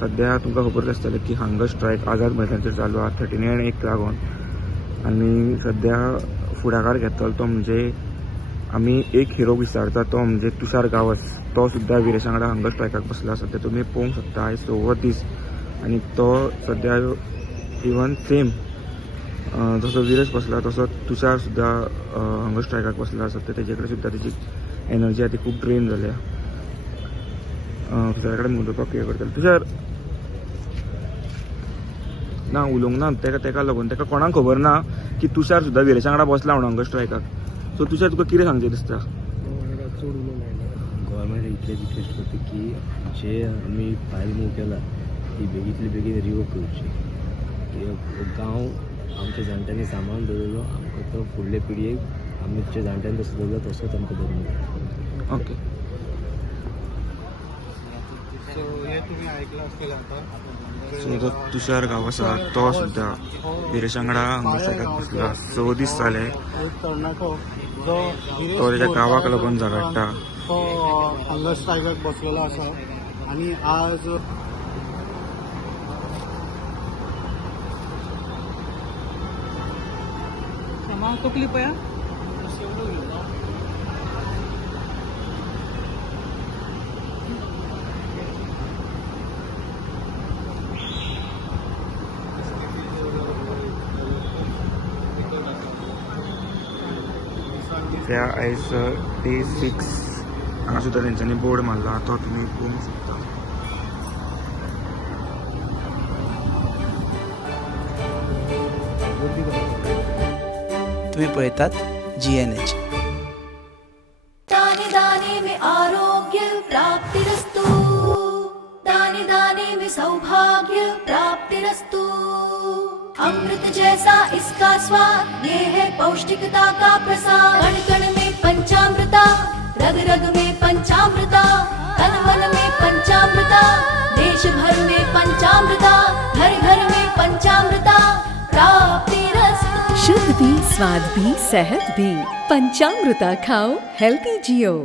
सध्या तुमकां खबर आसतलें की हंगर स्ट्रायक आझाद मैदानाचेर चालू आहा 39 लागून आनी सध्या फुडाकार घेतलो तो म्हणजे आमी एक हिरो विचारता तो म्हणजे तुषार गावस. तो सुद्धा विरेशा वांगडा हंगर स्ट्रायकाक बसला. सध्या तुमी पळोवंक शकता आयज 6वो दीस आनी तो सध्या इवन सेम जसो विरेश बसला तसो तुषार सुद्धा हंगर स्ट्रायकाक बसला. सध्या तेजे कडेन सुद्धा तेजी एनर्जी आहा ती खूब ड्रेन जाल्या. तुषारा कडेन उलोवपाक हे करतले. तुषार ना उलोवंक ना तेका लागून तेका कोणाक खबर ना की तुषार सुद्धा विरेशा वांगडा बसला म्हणून हंगर स्ट्रायकाक. सो तुषार तुका कितें सांगचें दिसता? गव्हर्मेंट इतलेच रिक्वेस्ट करता की जे आमी फायल मूव केला ती बेगीतली बेगीन रिवोक करची. गांव आमच्या जाणट्यांनी सांबाळून दवरलो आमकां तो फुडले पिळगेक आमच्या जाणट्यांनी जसो दवरलो तसोच आमकां दवरूंक जाय. ओके. सो जो तुषार गावस आसा तो सुद्धा विरेशा वांगडा हंगर स्ट्रायकाक बसला. 6 दीस जाले तो तेज्या गांवाक लागून झगडटा. तो हंगर स्ट्रायकाक बसलेलो आसा आनी आज तकली पळया त्या आयज डे 6 हांगा सुद्धा तेंच्यांनी बोर्ड मारला तो तुमी पळोवंक शकता. तुम्ही पळयतात GNH. दाने दाने में आरोग्य प्राप्तिरस्तु, दाने दाने में सौभाग्य प्राप्तिरस्तु. अमृत जैसा इसका स्वाद, ये है पौष्टिकता का प्रसाद. कण कण में पंचामृता, रग रग में पंचामृता, तन मन में पंचामृता, देश भर में पंचामृता, घर घर में पंचामृता प्राप्तिरस्तु. शुद्ध भी, स्वाद भी, सेहत भी. पंचामृता खाओ, हेल्थी जियो.